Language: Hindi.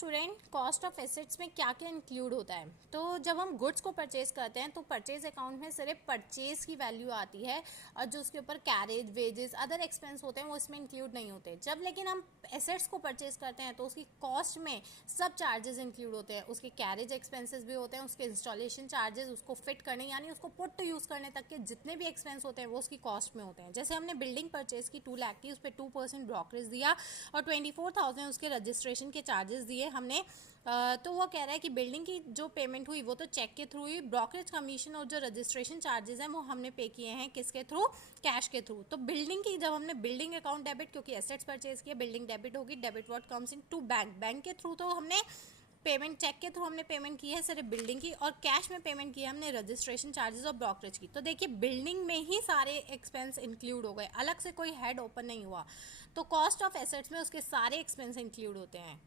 स्टूडेंट, कॉस्ट ऑफ एसेट्स में क्या क्या इंक्लूड होता है? तो जब हम गुड्स को परचेज करते हैं तो परचेज अकाउंट में सिर्फ परचेज की वैल्यू आती है और जो उसके ऊपर कैरेज, वेजेस, अदर एक्सपेंस होते हैं वो इसमें इंक्लूड नहीं होते। जब लेकिन हम एसेट्स को परचेज करते हैं तो उसकी कॉस्ट में सब चार्जेस इंक्लूड होते हैं, उसके कैरेज एक्सपेंसेस भी होते हैं, उसके इंस्टॉलेशन चार्जेस, उसको फिट करने यानी उसको पुट टू यूज़ करने तक के जितने भी एक्सपेंस होते हैं वो उसकी कॉस्ट में होते हैं। जैसे हमने बिल्डिंग परचेज की 2 लाख की, उस पर 2% ब्रोकरेज दिया और 24,000 उसके रजिस्ट्रेशन के चार्जेस दिए हमने। तो वो कह रहा है कि बिल्डिंग की जो पेमेंट हुई वो तो चेक के थ्रू हुई, ब्रोकरेज कमीशन और जो रजिस्ट्रेशन चार्जेस हैं वो हमने पे किए हैं किसके थ्रू? कैश के थ्रू। तो बिल्डिंग की जब हमने बिल्डिंग अकाउंट डेबिट, क्योंकि एसेट्स परचेज किया, बिल्डिंग डेबिट होगी, debit what comes in to bank, bank के थ्रू तो हमने पेमेंट, चेक के थ्रू हमने पेमेंट की है सिर्फ बिल्डिंग की, और कैश में पेमेंट की है हमने रजिस्ट्रेशन चार्जेस और ब्रोकरेज की। तो देखिए बिल्डिंग में ही सारे एक्सपेंस इंक्लूड हो गए, अलग से कोई हेड ओपन नहीं हुआ। तो कॉस्ट ऑफ एसेट्स में उसके सारे एक्सपेंस इंक्लूड होते हैं।